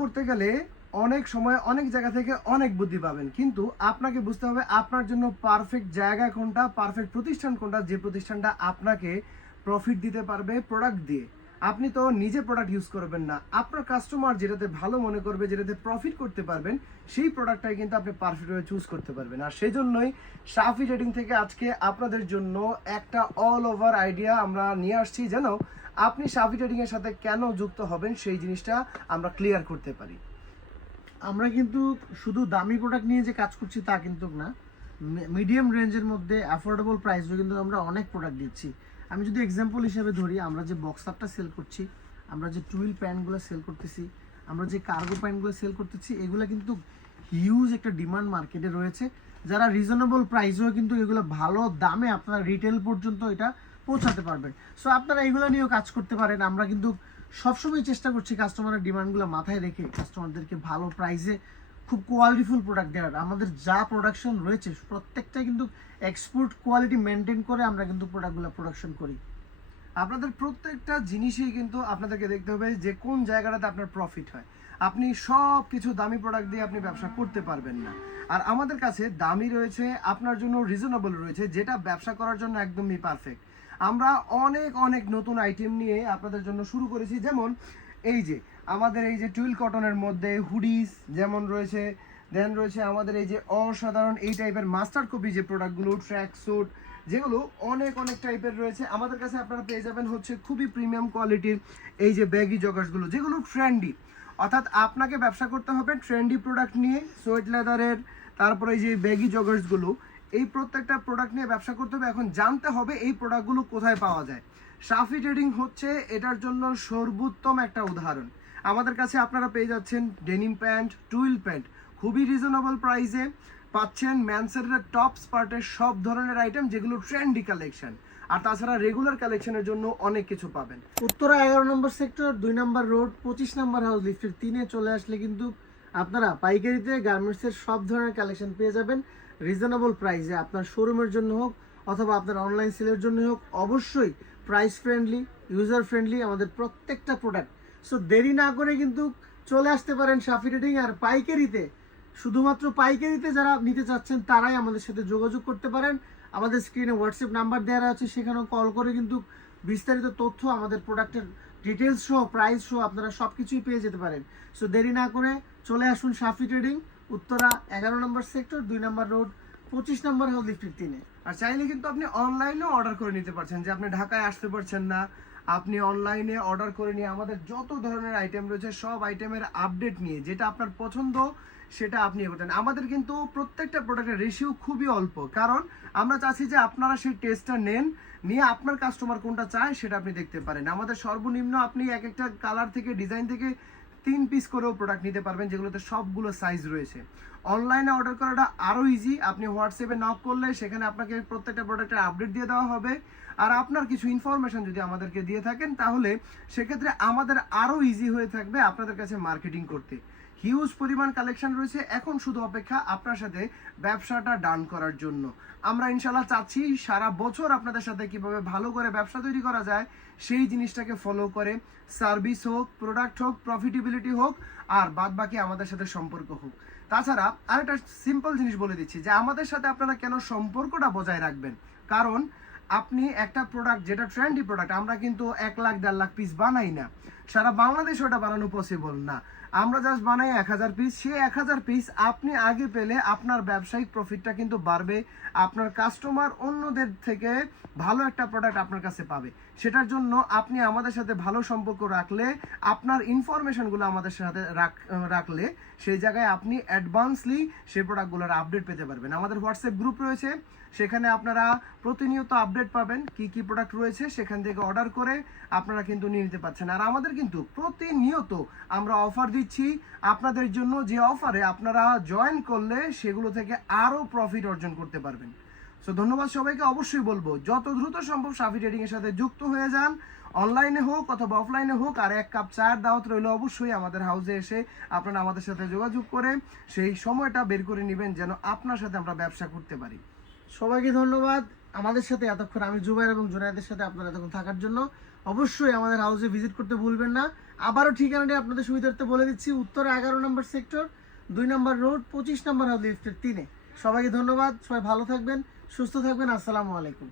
করতে গেলে অনেক সময় অনেক জায়গা থেকে অনেক বুদ্ধি পাবেন। কিন্তু আপনাকে বুঝতে হবে আপনার জন্য পারফেক্ট জায়গা কোনটা পারফেক্ট প্রতিষ্ঠান কোনটা, যে প্রতিষ্ঠানটা আপনাকে প্রফিট দিতে পারবে প্রোডাক্ট দিয়ে। আপনি তো নিজে প্রোডাক্ট ইউজ করবেন না। আপনার কাস্টমার যেটাতে ভালো মনে করবে, যেটাতে প্রফিট করতে পারবেন, সেই প্রোডাক্টটাই কিন্তু আপনি পারফেক্ট পারফেক্টভাবে চুজ করতে পারবেন। আর সেই জন্যই সাফি ট্রেডিং থেকে আজকে আপনাদের জন্য একটা অল ওভার আইডিয়া আমরা নিয়ে আসছি। যেন আপনি সাফি ট্রেডিং এর সাথে কেন যুক্ত হবেন, সেই জিনিসটা আমরা ক্লিয়ার করতে পারি। আমরা কিন্তু শুধু দামি প্রোডাক্ট নিয়ে যে কাজ করছি তা কিন্তু না। মিডিয়াম রেঞ্জের মধ্যে অ্যাফোর্ডেবল প্রাইসে কিন্তু আমরা অনেক প্রোডাক্ট দিচ্ছি। আমি যদি এক্সাম্পল হিসেবে ধরি, আমরা যে বক্সারটা সেল করছি, আমরা যে টুইল প্যান্টগুলো সেল করতেছি, আমরা যে কার্গো প্যান্টগুলো সেল করতেছি, এগুলো কিন্তু হিউজ একটা ডিমান্ড মার্কেটে রয়েছে। যারা রিজনেবল প্রাইসেও কিন্তু এগুলো ভালো দামে আপনারা রিটেল পর্যন্ত এটা পৌঁছাতে পারবেন। সো আপনারা এগুলো নিয়েও কাজ করতে পারেন। আমরা কিন্তু সবসময় চেষ্টা করছি কাস্টমারের ডিমান্ডগুলো মাথায় রেখে কাস্টমারদেরকে ভালো প্রাইসে খুব কোয়ালিটিফুল প্রোডাক্ট দেওয়ার আমাদের যা প্রোডাকশন রয়েছে প্রত্যেকটা কিন্তু এক্সপোর্ট কোয়ালিটি মেনটেন করে আমরা কিন্তু প্রোডাক্টগুলো প্রোডাকশন করি। আপনাদের প্রত্যেকটা জিনিসই কিন্তু আপনাদেরকে দেখতে হবে যে কোন জায়গাটাতে আপনার প্রফিট হয়। আপনি সব কিছু দামি প্রোডাক্ট দিয়ে আপনি ব্যবসা করতে পারবেন না। আর আমাদের কাছে দামি রয়েছে, আপনার জন্য রিজনেবল রয়েছে, যেটা ব্যবসা করার জন্য একদমই পারফেক্ট আমরা অনেক অনেক নতুন আইটেম নিয়ে আপনাদের জন্য শুরু করেছি। যেমন এই যে, আমাদের এই যে টুইল কটনের মধ্যে হুডিস যেমন রয়েছে, দেন রয়েছে আমাদের এই যে অসাধারণ এই টাইপের মাস্টার কপি যে প্রোডাক্টগুলো ট্র্যাক স্যুট যেগুলো অনেক অনেক টাইপের রয়েছে। আমাদের কাছে আপনারা পেয়ে যাবেন হচ্ছে খুবই প্রিমিয়াম কোয়ালিটির এই যে ব্যাগি জগার্সগুলো যেগুলো ট্রেন্ডি অর্থাৎ আপনাকে ব্যবসা করতে হবে ট্রেন্ডি প্রোডাক্ট নিয়ে সোয়েট লেদারের তারপরে এই যে ব্যাগি জগার্সগুলো এই প্রত্যেকটা প্রোডাক্ট নিয়ে ব্যবসা করতে হবে। এখন জানতে হবে এই প্রোডাক্টগুলো কোথায় পাওয়া যায়। সাফি ট্রেডিং হচ্ছে এটার জন্য সর্বোত্তম একটা উদাহরণ। আমাদের কাছে আপনারা পেয়ে যাচ্ছেন ডেনিম প্যান্ট টুইল প্যান্ট খুবই রিজনেবল প্রাইসে পাচ্ছেন ম্যানসেটের টপ স্পার্টের সব ধরনের আইটেম যেগুলো ট্রেন্ডি কালেকশন আর তাছাড়া রেগুলার কালেকশনের জন্য অনেক কিছু পাবেন। উত্তরা এগারো নম্বর সেক্টর দুই নম্বর রোড পঁচিশ নম্বর হাউস লিফটের তিনে চলে আসলে কিন্তু আপনারা পাইকারিতে গার্মেন্টসের সব ধরনের কালেকশন পেয়ে যাবেন। রিজনেবল প্রাইসে আপনার শোরুমের জন্য হোক অথবা আপনার অনলাইন সেলের জন্য হোক, অবশ্যই প্রাইস ফ্রেন্ডলি ইউজার ফ্রেন্ডলি আমাদের প্রত্যেকটা প্রোডাক্ট সো দেরি না করে কিন্তু চলে আসতে পারেন সাফি রেডিং আর পাইকারিতে। শুধুমাত্র পাইকারিতে যারা নিতে চাচ্ছেন, তারাই আমাদের সাথে যোগাযোগ করতে পারেন। আমাদের স্ক্রিনে হোয়াটসঅ্যাপ নাম্বার দেওয়া আছে সেখানেও কল করে কিন্তু বিস্তারিত তথ্য, আমাদের প্রোডাক্টের ডিটেলস সহ প্রাইস সহ আপনারা সব কিছুই পেয়ে যেতে পারেন। সো দেরি না করে চলে আসুন সাফি ট্রেডিং উত্তরা এগারো নম্বর সেক্টর দুই নম্বর রোড পঁচিশ নম্বর হাউস লিফটের তিনে। আর চাইলে কিন্তু আপনি অনলাইনেও অর্ডার করে নিতে পারছেন, যে আপনি ঢাকায় আসতে পারছেন না। আপনি অনলাইনে অর্ডার করে নিয়ে আমাদের যত ধরনের আইটেম রয়েছে, সব আইটেমের আপডেট নিয়ে যেটা আপনার পছন্দ, সেটা আপনি করতেন আমাদের কিন্তু প্রত্যেকটা প্রোডাক্টের রেশিও খুবই অল্প। কারণ আমরা চাচ্ছি যে আপনারা সেই টেস্টটা নেন, নিয়ে আপনার কাস্টমার কোনটা চায় সেটা আপনি দেখতে পারেন। আমাদের সর্বনিম্ন আপনি এক একটা কালার থেকে ডিজাইন থেকে তিন পিস করেও প্রোডাক্ট নিতে পারবেন, যেগুলোতে সবগুলো সাইজ রয়েছে। অনলাইনে অর্ডার করাটা আরও ইজি আপনি হোয়াটসঅ্যাপে নক করলে সেখানে আপনাকে প্রত্যেকটা প্রোডাক্টের আপডেট দিয়ে দেওয়া হবে। আর আপনার কিছু ইনফরমেশন যদি আমাদেরকে দিয়ে থাকেন, তাহলে সেক্ষেত্রে আমাদের আরও ইজি হয়ে থাকবে আপনাদের কাছে মার্কেটিং করতে। হিউজ পরিমাণ কালেকশন রয়েছে। এখন শুধু অপেক্ষা আপনার সাথে ব্যবসাটা ডান করার জন্য। আমরা ইনশাল্লাহ চাচ্ছি সারা বছর আপনাদের সাথে কীভাবে ভালো করে ব্যবসা তৈরি করা যায়, সেই জিনিসটাকে ফলো করে। সার্ভিস হোক প্রোডাক্ট হোক প্রফিটেবিলিটি হোক, আর বাদ বাকি আমাদের সাথে সম্পর্ক হোক। তাছাড়া আরেকটা সিম্পল জিনিস বলে দিচ্ছি যে আমাদের সাথে আপনারা কেন সম্পর্কটা বজায় রাখবেন? কারণ আপনি একটা প্রোডাক্ট যেটা ট্রেন্ডি প্রোডাক্ট আমরা কিন্তু এক লাখ, দেড় লাখ পিস বানাই না। সারা বাংলাদেশ ওটা বানানো পসিবল না। আমরা জাস্ট বানাই এক হাজার পিস সেই এক হাজার পিস আপনি আগে পেলে আপনার ব্যবসায়িক প্রফিটটা কিন্তু বাড়বে, আপনার কাস্টমার অন্যদের থেকে ভালো একটা প্রোডাক্ট আপনার কাছে পাবে। সেটার জন্য আপনি আমাদের সাথে ভালো সম্পর্ক রাখলে, আপনার ইনফরমেশনগুলো আমাদের সাথে রাখ- রাখলে, সেই জায়গায় আপনি অ্যাডভান্সলি সেই প্রোডাক্টগুলোর আপডেট পেতে পারবেন। আমাদের হোয়াটসঅ্যাপ গ্রুপ রয়েছে, সেখানে আপনারা প্রতিনিয়ত আপডেট পাবেন, কি কি প্রোডাক্ট রয়েছে, সেখান থেকে অর্ডার করে আপনারা কিন্তু নিয়ে নিতে পারছেন। আর আমাদের কিন্তু প্রতিনিয়ত আমরা অফার দিচ্ছি আপনাদের জন্য যে অফারে আপনারা জয়েন করলে সেগুলো থেকে আরও প্রফিট অর্জন করতে পারবেন। সো ধন্যবাদ সবাইকে। অবশ্যই বলব, যত দ্রুত সম্ভব সাফি ট্রেডিং এর সাথে যুক্ত হয়ে যান। অনলাইনে হোক অথবা অফলাইনে হোক, আর এক কাপ চায়ের দাওয়াত রইলে অবশ্যই আমাদের হাউসে এসে আপনারা আমাদের সাথে যোগাযোগ করে সেই সময়টা বের করে নেবেন যেন আপনার সাথে আমরা ব্যবসা করতে পারি। সবাইকে ধন্যবাদ। আমাদের সাথে এতক্ষণ আমি জুবাইর এবং জুনাইদের সাথে আপনারা এতক্ষণ থাকার জন্য। অবশ্যই আমাদের হাউসে ভিজিট করতে ভুলবেন না। আবারও ঠিকানাটি আপনাদের সুবিধার্থে বলে দিচ্ছি, উত্তরে এগারো নম্বর সেক্টর দুই নম্বর রোড পঁচিশ নম্বর হাউস লিফটের তিনে। সবাইকে ধন্যবাদ, সবাই ভালো থাকবেন, সুস্থ থাকবেন, আসসালামু আলাইকুম।